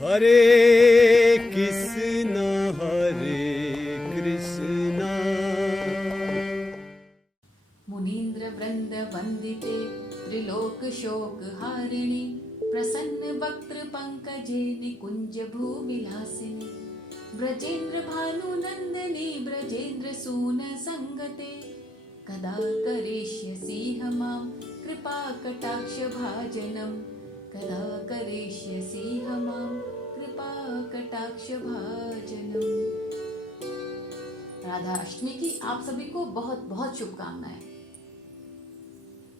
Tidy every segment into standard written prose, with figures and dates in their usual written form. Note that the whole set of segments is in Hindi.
हरे कृष्णा हरे कृष्णा। मुनीन्द्र वृंद वंदिते त्रिलोक शोक हारिणी प्रसन्न वक्त्र पंकजे निकुंज भूविलासिनी ब्रजेन्द्र भानु नंदनी ब्रजेन्द्र सून संगते कदा करिष्यसि मां कृपा कटाक्ष भाजनम कदा करिष्यसि मां कृपा कटाक्ष भाजनम। राधा अष्टमी की आप सभी को बहुत बहुत शुभकामनाएं।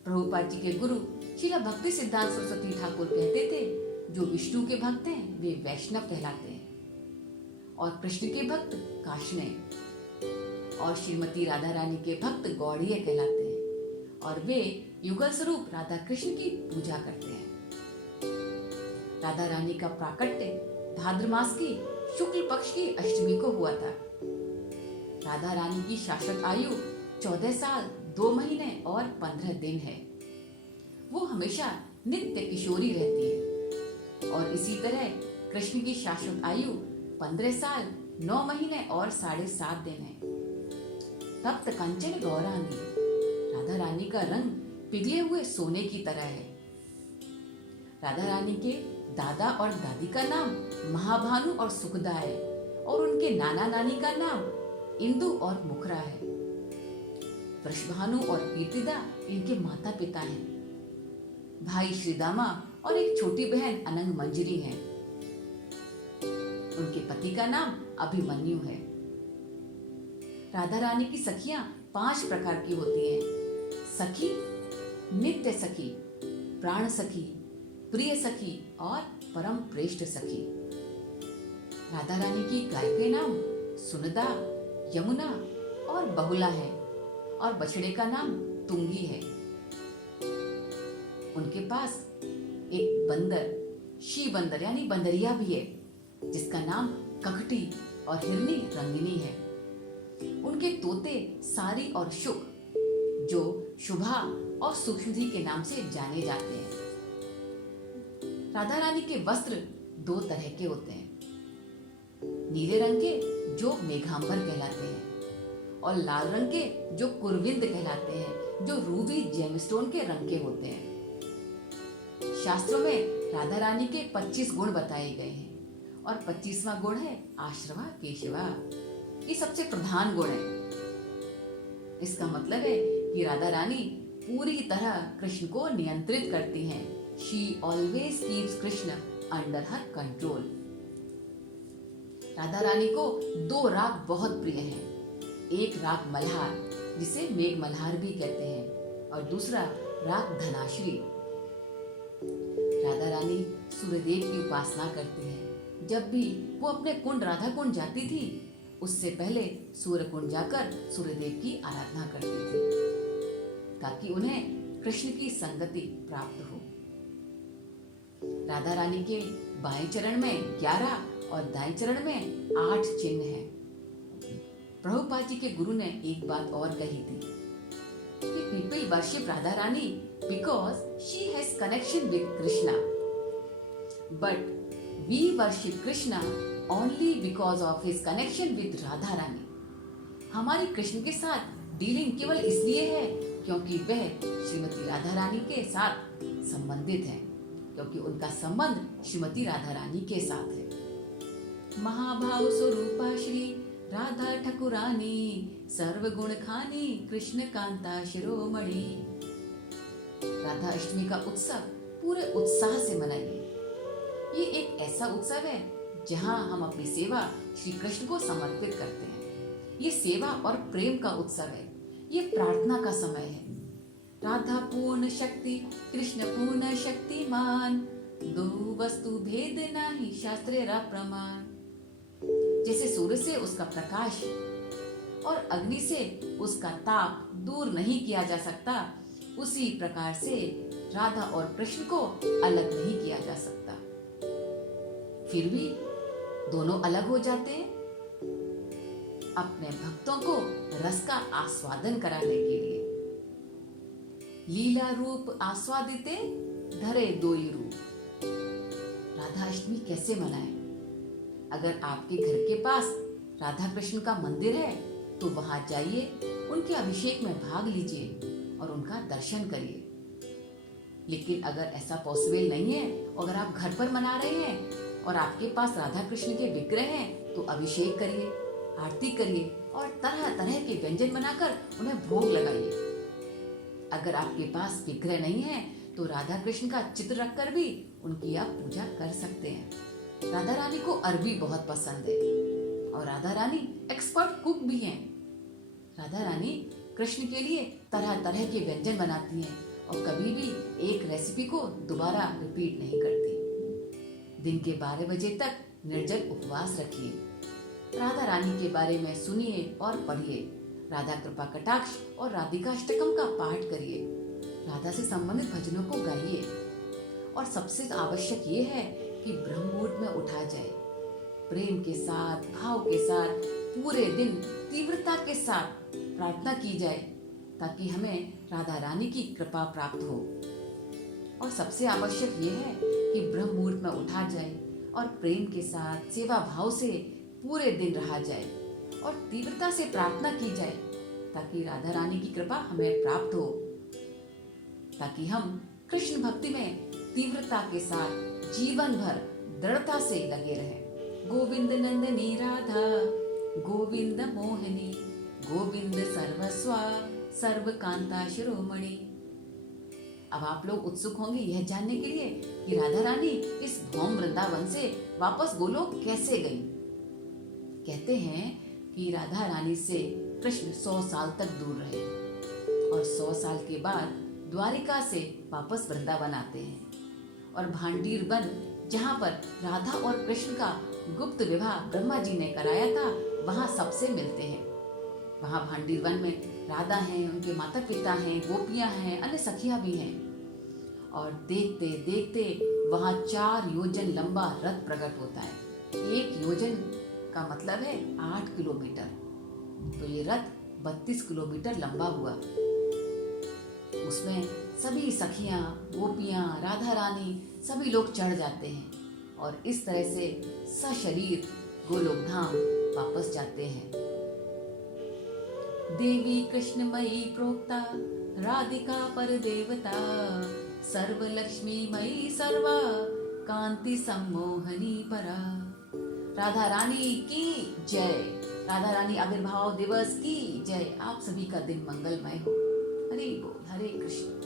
प्रभुपाद जी के गुरु श्रील भक्ति सिद्धांत सरस्वती ठाकुर कहते थे, जो विष्णु के भक्त हैं वे वैष्णव कहलाते हैं और कृष्ण के भक्त काष्णेय और श्रीमती राधा रानी के भक्त गौड़ीय कहलाते हैं और वे युगल स्वरूप राधा कृष्ण की पूजा करते हैं। राधा रानी का प्राकट्य भाद्र मास की शुक्ल पक्ष की अष्टमी को हुआ था। राधा रानी की शाश्वत आयु 14 साल 2 महीने और 15 दिन है। वो हमेशा नित्य किशोरी रहती है और इसी तरह कृष्ण की शाश्वत आयु 15 साल 9 महीने और 7.5 दिन है। तप्त कंचन गौरांगी राधा रानी का रंग पिघले हुए सोने की तरह है। राधा रानी के दादा और दादी का नाम महाभानु और सुखदा है और उनके नाना नानी का नाम इंदु और मुखरा है। वृषभानु और कीर्तिदा इनके माता पिता हैं। भाई श्रीदामा और एक छोटी बहन अनंग मंजरी है। उनके पति का नाम अभिमन्यु है। राधा रानी की सखियां 5 प्रकार की होती हैं। सखी, नित्य सखी, प्राण सखी, प्रिय सखी और परम प्रेष्ठ सखी। राधा रानी की गाय के नाम सुनदा, यमुना और बहुला है और बछड़े का नाम तुंगी है। उनके पास एक बंदर, शी बंदर यानी बंदरिया भी है, जिसका नाम ककटी और हिरनी रंगिनी है। उनके तोते सारी और शुक, जो शुभा और सुक्षुधि के नाम से जाने जाते हैं। राधा रानी के वस्त्र 2 तरह के होते हैं। नीले रंग के जो मेघांबर कहलाते हैं और लाल रंग के जो कुरविंद कहलाते हैं, जो रूबी जेमस्टोन के रंग के होते हैं। शास्त्रों में राधा रानी के 25 गुण बताए गए हैं और 25वां गुण है आश्रवा केशवा। ये सबसे प्रधान गुण है। इसका मतलब है कि राधा रानी पूरी तरह कृष्ण को नियंत्रित करती हैं। She always keeps Krishna under her control. Radha Rani को 2 राग बहुत प्रिय हैं। एक राग मल्हार, जिसे मेघ मल्हार भी कहते हैं, और दूसरा राग धनाश्री। राधा रानी सूर्यदेव की उपासना करती हैं। जब भी वो अपने कुंड राधा कुंड जाती थी, उससे पहले सूर्य कुंड जाकर सूर्यदेव की आराधना करती थी, ताकि उन्हें कृष्ण की संगति प्राप्त हो। राधा रानी के बाएं चरण में 11 और दाएं चरण में 8 चिन्ह हैं। प्रभुपाद जी के गुरु ने एक बात और कही थी कि people worship Radha Rani because she has connection with Krishna, but we worship Krishna only because of his connection with Radha Rani. हमारी कृष्ण के साथ डीलिंग केवल इसलिए है क्योंकि वह श्रीमती राधा रानी के साथ संबंधित है, क्योंकि उनका संबंध श्रीमती राधा रानी के साथ है। महाभाव स्वरूपा श्री राधा ठकुरानी सर्वगुण खानी कृष्ण कांता शिरोमणि। राधा अष्टमी का उत्सव पूरे उत्साह से मनाइए। ये एक ऐसा उत्सव है जहां हम अपनी सेवा श्री कृष्ण को समर्पित करते हैं। ये सेवा और प्रेम का उत्सव है। ये प्रार्थना का समय है। राधा पूर्ण शक्ति कृष्ण पूर्ण शक्तिमान, दो वस्तु भेद नाही शास्त्रे रा प्रमाण। जैसे सूर्य से उसका प्रकाश और अग्नि से उसका ताप दूर नहीं किया जा सकता, उसी प्रकार से राधा और कृष्ण को अलग नहीं किया जा सकता। फिर भी दोनों अलग हो जाते हैं अपने भक्तों को रस का आस्वादन कराने के लिए। लीला रूप आस्वादिते धरे दोई रूप। राधा अष्टमी कैसे मनाएं? अगर आपके घर के पास राधा कृष्ण का मंदिर है तो वहां जाइए, उनके अभिषेक में भाग लीजिए और उनका दर्शन करिए। लेकिन अगर ऐसा पॉसिबल नहीं है, अगर आप घर पर मना रहे हैं और आपके पास राधा कृष्ण के विग्रह हैं, तो अभिषेक करिए, आरती करिए और तरह तरह के व्यंजन बनाकर उन्हें भोग लगाइए। अगर आपके पास विग्रह नहीं है तो राधा कृष्ण का चित्र रखकर भी उनकी आप पूजा कर सकते हैं। राधा रानी को अरबी बहुत पसंद है और राधा रानी एक्सपर्ट कुक भी हैं। राधा रानी कृष्ण के लिए तरह तरह के व्यंजन बनाती हैं और कभी भी एक रेसिपी को दोबारा रिपीट नहीं करती। दिन के 12 बजे तक निर्जल उपवास रखिए। राधा रानी के बारे में सुनिए और पढ़िए। राधा कृपा कटाक्ष और राधिका अष्टकम का पाठ करिए। राधा से संबंधित भजनों को गाइए। और सबसे आवश्यक ये है कि ब्रह्म मुहूर्त में उठा जाए, प्रेम के साथ, भाव के साथ, पूरे दिन तीव्रता के साथ प्रार्थना की जाए ताकि हमें राधा रानी की कृपा प्राप्त हो। और सबसे आवश्यक ये है कि ब्रह्म मुहूर्त में उठा जाए और प्रेम के साथ, सेवा भाव से पूरे दिन रहा जाए और तीव्रता से प्रार्थना की जाए ताकि राधा रानी की कृपा हमें प्राप्त हो, ताकि हम कृष्ण भक्ति में तीव्रता के साथ जीवन भर दृढ़ता से लगे रहें। गोविंद नंदनी राधा, गोविंद मोहिनी, गोविंद सर्वस्वा, सर्वकांता शिरोमणि। अब आप लोग उत्सुक होंगे यह जानने के लिए कि राधा रानी इस भौम वृंदावन से वापस गोलोक कैसे गई। कहते हैं कि राधा रानी से कृष्ण 100 साल तक दूर रहे और 100 साल के बाद द्वारिका से वापस वृंदावन आते हैं और भांडीर वन, जहाँ पर राधा और कृष्ण का गुप्त विवाह ब्रह्मा जी ने कराया था, वहाँ सबसे मिलते हैं। वहाँ भांडीर वन में राधा हैं, उनके माता पिता हैं, गोपियां हैं, अन्य सखियां भी हैं। और देखते देखते वहाँ 4 योजन लंबा रथ प्रकट होता है। 1 योजन का मतलब है 8 किलोमीटर, तो ये रथ 32 किलोमीटर लंबा हुआ। उसमें सभी सखियां, गोपियां, राधा रानी सभी लोग चढ़ जाते हैं और इस तरह से सशरीर गोलोक धाम वापस जाते हैं। देवी कृष्णमयी प्रोक्ता, राधिका पर देवता, सर्व लक्ष्मी मयी सर्वा, कांति सम्मोहनी परा। राधा रानी की जय। राधा रानी आविर्भाव दिवस की जय। आप सभी का दिन मंगलमय हो। हरि बोल। हरे कृष्ण।